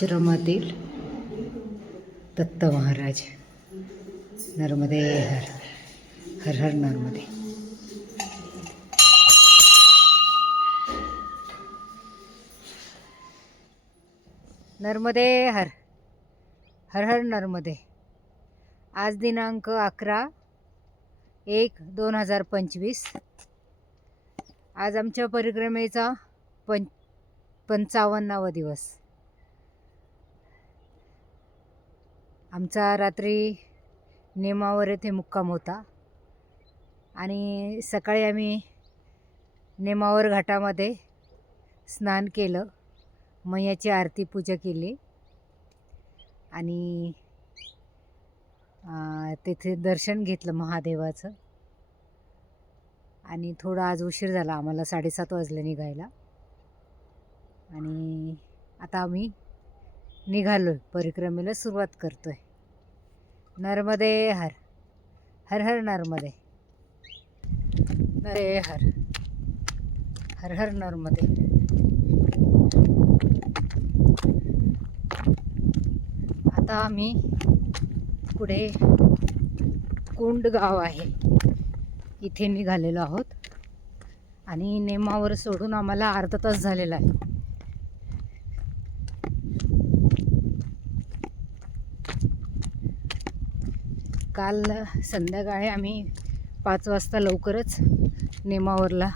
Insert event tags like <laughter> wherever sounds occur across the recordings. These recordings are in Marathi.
आश्रमातील दत्त महाराज नर्मदे हर हर हर नर्मदे. नर्मदे हर हर हर नर्मदे. आज दिनांक अकरा एक दोन हजार पंचवीस. आज आमच्या परिक्रमेचा पं पंचावन्नावा दिवस. आमचा रात्री नेमावर येथे मुक्काम होता. आणि सकाळी आम्ही नेमावर घाटामध्ये स्नान केलं मैयाची आरती पूजा केली. आणि तेथे दर्शन घेतलं महादेवाचं. आणि थोडा आज उशीर झाला आम्हाला साडेसात वाजले निघायला. आणि आता आम्ही निघालो परिक्रमेला सुरुवात करतोय. नर्मदे हर हर हर नर्मदे. नरे हर हर हर नर्मदे. आता आम्ही पुढे कुंड गाव आहे. इथे निघालेलो आहोत. आणि नेमावर सोडून आम्हाला अर्धा तास झालेला आहे. काल संध्याकाळी आम्ही पाच वाजता लवकरच नेमावरला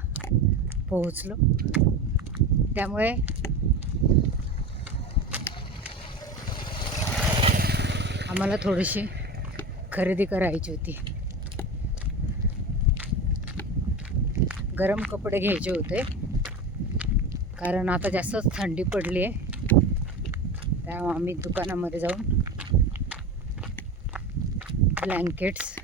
पोहोचलो. त्यामुळे आम्हाला थोडीशी खरेदी करायची होती. गरम कपडे घ्यायचे होते. कारण आता जास्तच थंडी पडली आहे त्यामुळे आम्ही दुकानामध्ये जाऊन ब्लँकेट्स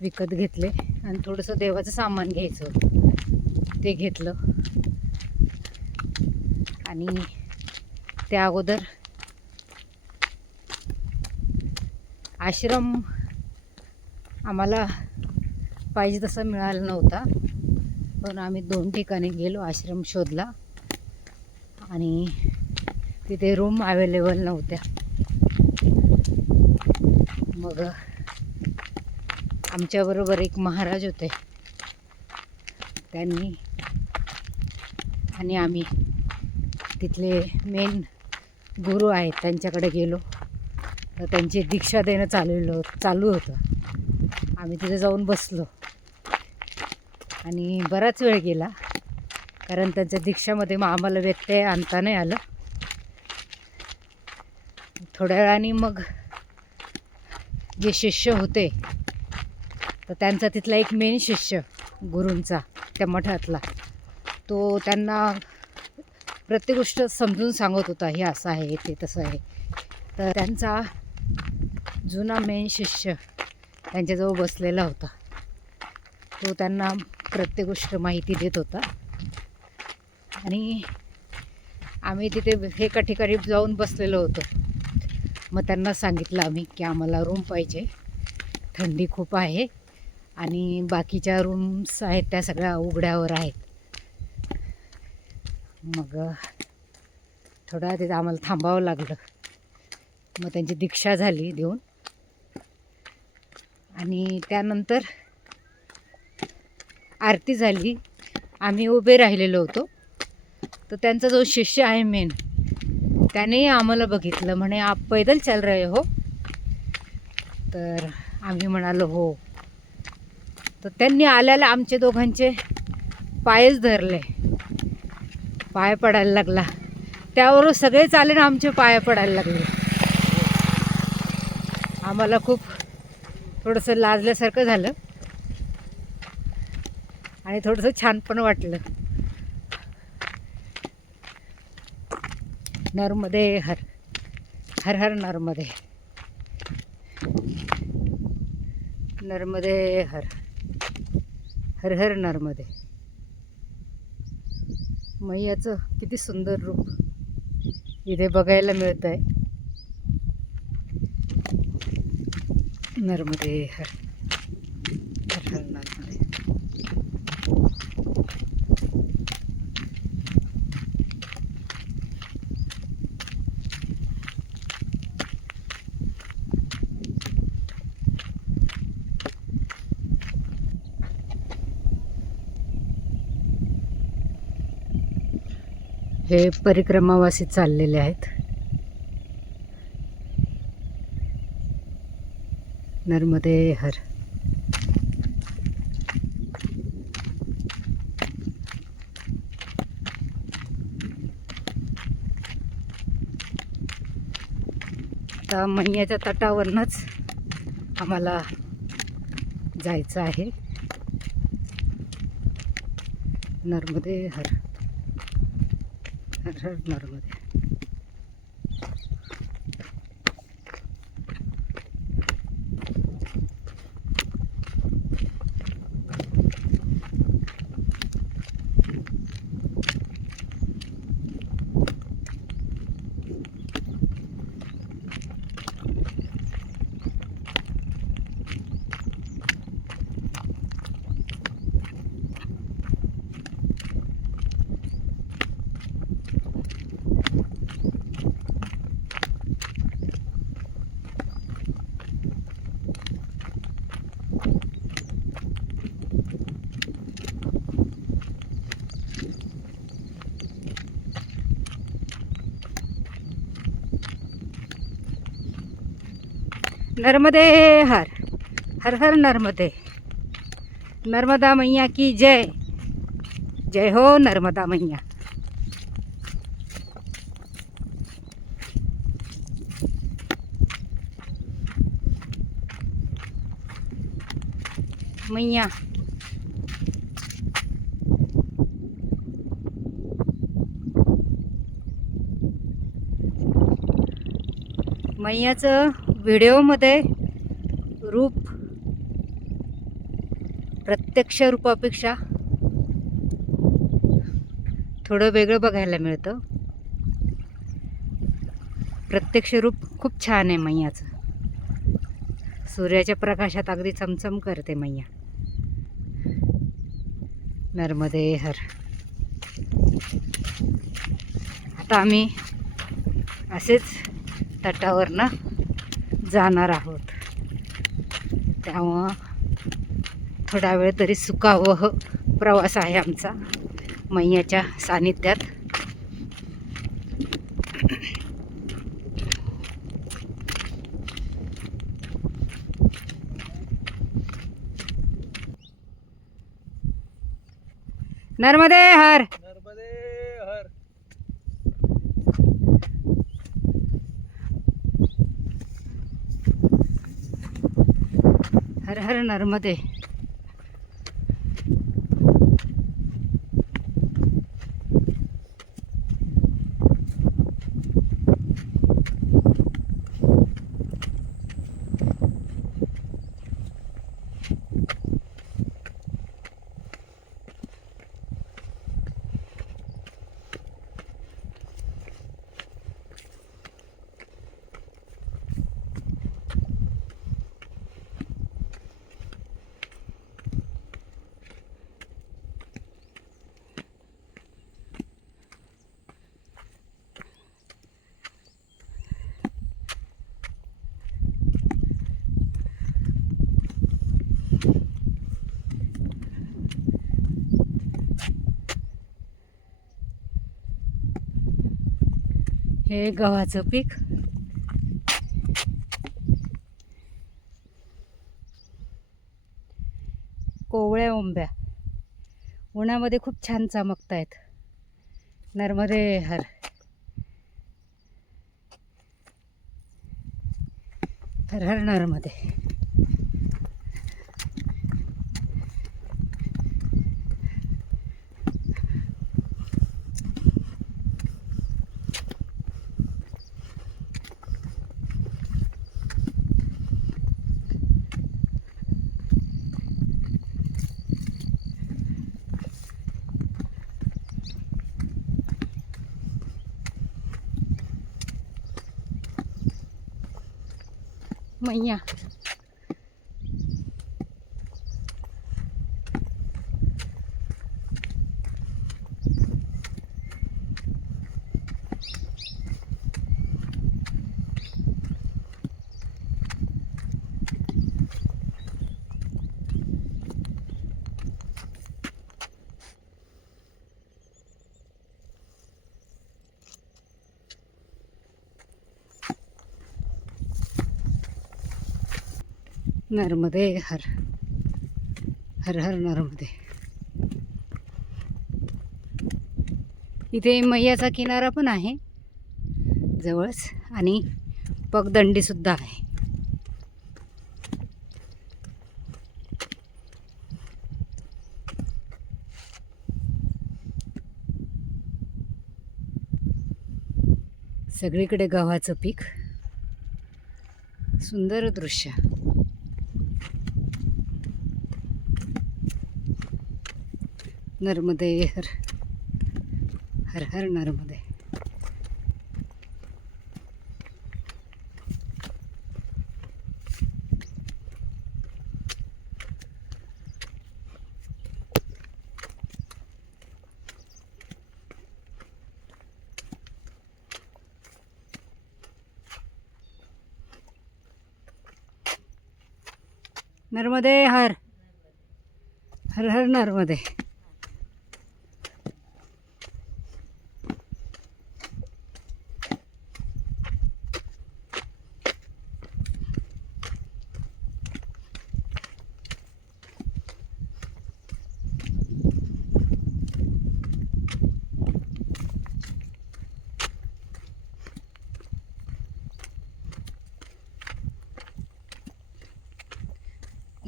विकत घेतले आणि थोडंसं देवाचं सामान घ्यायचं. होतं ते घेतलं. आणि त्या अगोदर आश्रम आम्हाला पाहिजे तसा मिळाला नव्हता. पण आम्ही दोन ठिकाणी गेलो आश्रम शोधला. आणि तिथे रूम अवेलेबल नव्हत्या. मग आमच्याबरोबर एक महाराज होते. त्यांनी आणि आम्ही तिथले मेन गुरु आहेत त्यांच्याकडे गेलो. तर त्यांची दीक्षा देणं चालवलं चालू होतं. आम्ही तिथे जाऊन बसलो. आणि बराच वेळ गेला. कारण त्यांच्या दीक्षामध्ये मग आम्हाला व्यत्यय आणता नाही आलं. थोड्या वेळाने मग जे शिष्य होते तर त्यांचा तिथला एक मेन शिष्य गुरूंचा त्या मठातला. तो त्यांना प्रत्येक गोष्ट समजून सांगत होता हे असं आहे ते तसं आहे. तर त्यांचा जुना मेन शिष्य त्यांच्याजवळ बसलेला होता. तो त्यांना प्रत्येक गोष्ट माहिती देत होता. आणि आम्ही तिथे एका ठिकाणी जाऊन बसलेलो होतो. मग त्यांना सांगितलं आम्ही की आम्हाला रूम पाहिजे. थंडी खूप आहे आणि बाकीच्या रूम्स आहेत त्या सगळ्या उघड्यावर आहेत. मग थोडा तिथं आम्हाला थांबावं लागलं. मग त्यांची दीक्षा झाली देऊन. आणि त्यानंतर आरती झाली. आम्ही उभे राहिलेलो होतो. तर त्यांचा जो शिष्य आहे मेन त्याने आम्हाला बघितलं म्हणे आप पैदल चल रहे हो. तर आम्ही म्हणालो हो. तर त्यांनी आल्याला आमचे दोघांचे पायच धरले. पाय पडायला लागला. त्यावर सगळे चाले ना आमचे पाय पडायला लागले. आम्हाला खूप थोडंसं लाजल्यासारखं झालं आणि थोडंसं छान पण वाटलं. नर्मदे हर हर हर नर्मदे नर्मदे हर हर हर नर्मदे मैयाचं किती सुंदर रूप इथे बघायला मिळत आहे नर्मदे हर हर हर नर्मदे हे परिक्रमावासी चाललेले आहेत. नर्मदे हर. आता मैयाच्या तटावरनंच आम्हाला जायचं आहे. नर्मदे हर. <laughs> हर नर्मदे हर। हर हर नर्मदे। नर्मदा मैया की जय। जय हो नर्मदा मैया। मैया। मैयाचं व्हिडिओमध्ये रूप प्रत्यक्ष रूपापेक्षा थोडं वेगळं बघायला मिळतं. प्रत्यक्ष रूप खूप छान आहे मैयाचं. सूर्याच्या प्रकाशात अगदी चमचम करते मैया. नर्मदे हर. आता आम्ही असेच तटावरनं जाणार आहोत. त्यामुळं थोडा वेळ तरी सुखावह प्रवास आहे आमचा. मैयाच्या सानिध्यात. नर्मदे हर! नर्मदे हर हर हर हे गव्हाचं पीक. कोवळ्या ओंब्या. उन्हामध्ये खूप छान चमकत आहेत नर्मदे हर. हर हर नर्मदे. मैया नर्मदे हर हर हर नर्मदे. इथे मैयाचा किनारा पण आहे. जवळच आणि पगदंडीसुद्धा आहे. सगळीकडे गव्हाचं पीक. सुंदर दृश्य. नर्मदे हर हर हर नर्मदे नर्मदे हर हर हर नर्मदे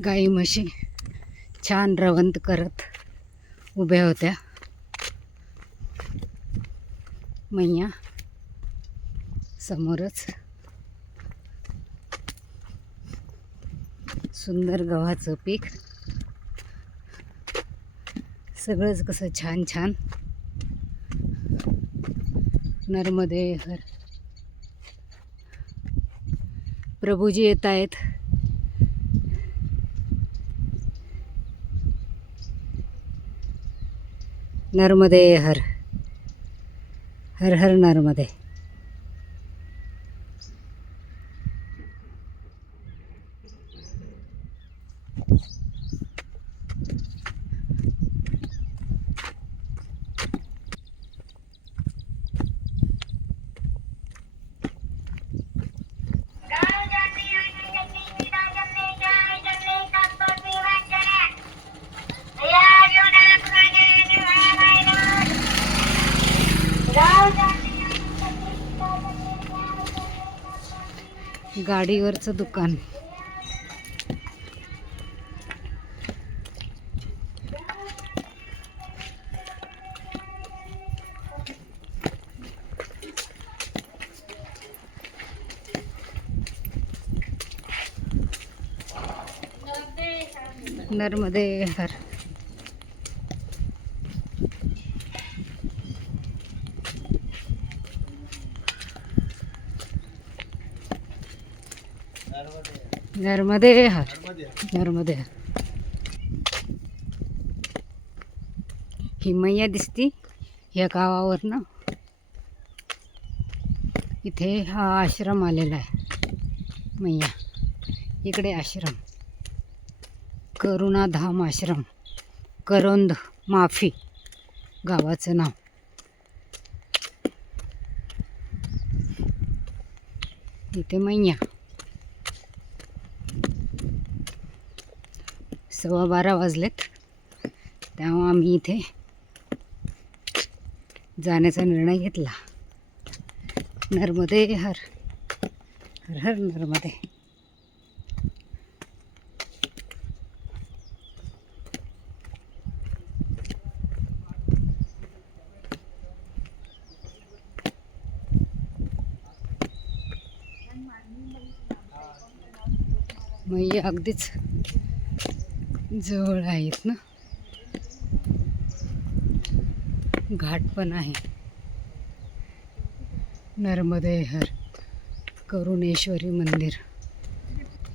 गाई म्हशी छान रवंत करत उभ्या होत्या. मैया समोरच. सुंदर गव्हाचं पीक. सगळंच कसं छान छान. नर्मदे हर प्रभूजी येत आहेत. नर्मदे हर हर हर नर्मदे गाडीवरचं दुकान. नर्मदे हर. नर्मदे हर नर्मदे हर. ही मैया दिसती या गावावरनं. इथे हा आश्रम आलेला आहे. मैया इकडे आश्रम. करुणाधाम आश्रम करोंद माफी गावाचं नाव. इथे मैया. सव्वा बारा वाजलेत. तेव्हा आम्ही इथे जाण्याचा निर्णय घेतला. नर्मदे हर हर हर नर्मदे. मग अगदीच जवळ आहेत ना. घाट पण आहे. नर्मदेहर करुणेश्वरी मंदिर.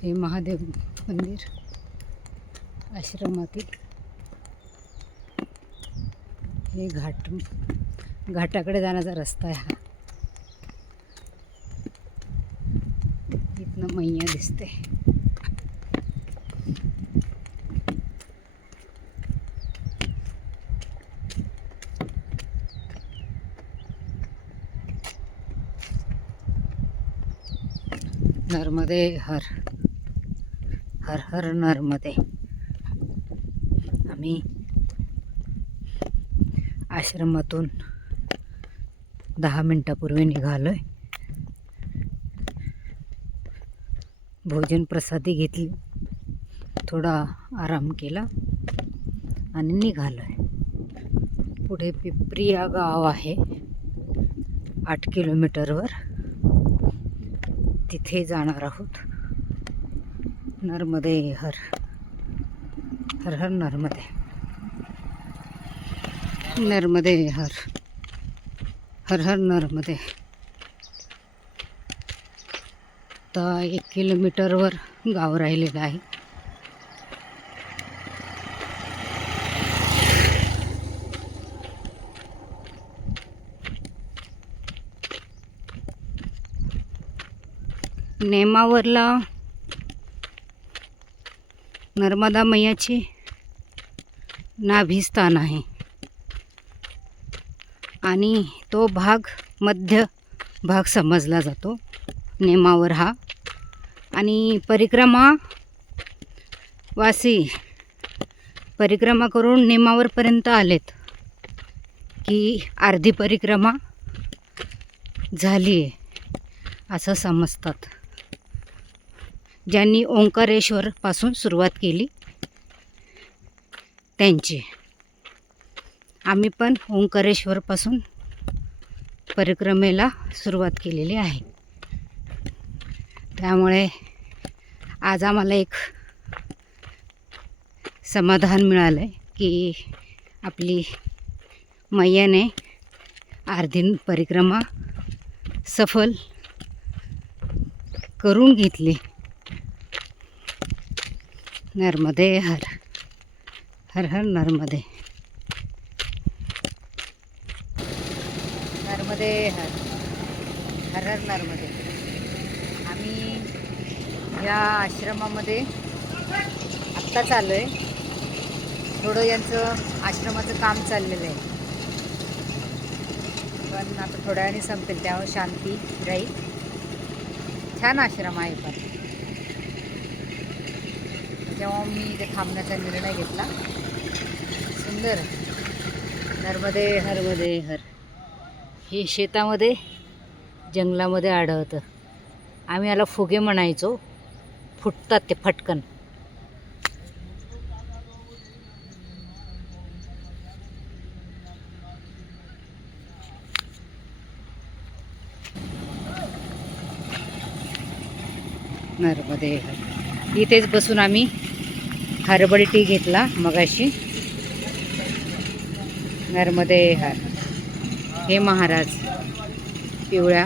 हे महादेव मंदिर आश्रमातील हे घाट घाटाकडे जाण्याचा रस्ता आहे हा. इथनं मैया दिसते. नर्मदे हर हर हर नर्मदे आम्ही आश्रमातून दहा मिनटापूर्वी निघालो आहे भोजन प्रसादी घेतली. थोडा आराम केला आणि निघालो आहे पुढे पिपरीया गाव आहे आठ किलोमीटरवर. तिथे जाणार आहोत. नर्मदे हर हर हर नर्मदे. नर्मदे हर हर हर नर्मदे. आता एक किलोमीटरवर गाव राहिलेलं आहे. नेमावरला. नर्मदा मैयाची नाभिस्थान आहे. आणि तो भाग मध्य भाग समजला जातो. नेमावर हा. आणि परिक्रमा वासी परिक्रमा करून नेमावरपर्यंत आलेत. की अर्धी परिक्रमा झाली आहे असं समजतात. ज्यांनी ओंकारेश्वरपासून सुरुवात केली त्यांची. आम्ही पण ओंकारेश्वरपासून परिक्रमेला सुरुवात केलेली आहे. त्यामुळे आज आम्हाला एक समाधान मिळालं आहे की आपली मैयाने अर्धी परिक्रमा सफल करून घेतली. नर्मदे हर हर हर नर्मदे. नर्मदे हर हर हर नर्मदे. आम्ही या आश्रमामध्ये आत्ताच आलो आहे थोडं यांचं आश्रमाचं काम चाललेलं आहे. पण आता थोड्या वेळाने संपेल त्यावर शांती राहील. छान आश्रम आहे पण. जेव्हा मी इथे थांबण्याचा निर्णय घेतला. सुंदर. नर्मदे हरमध्ये हर. हे शेतामध्ये जंगलामध्ये आढळतं. आम्ही याला फुगे म्हणायचो. फुटतात ते फटकन. नर्मदे हर. इथेच बसून आम्ही हर्बल टी घेतला मगाशी. नर्मदे हर हे महाराज पिवळ्या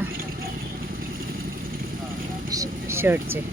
श- शर्टचे.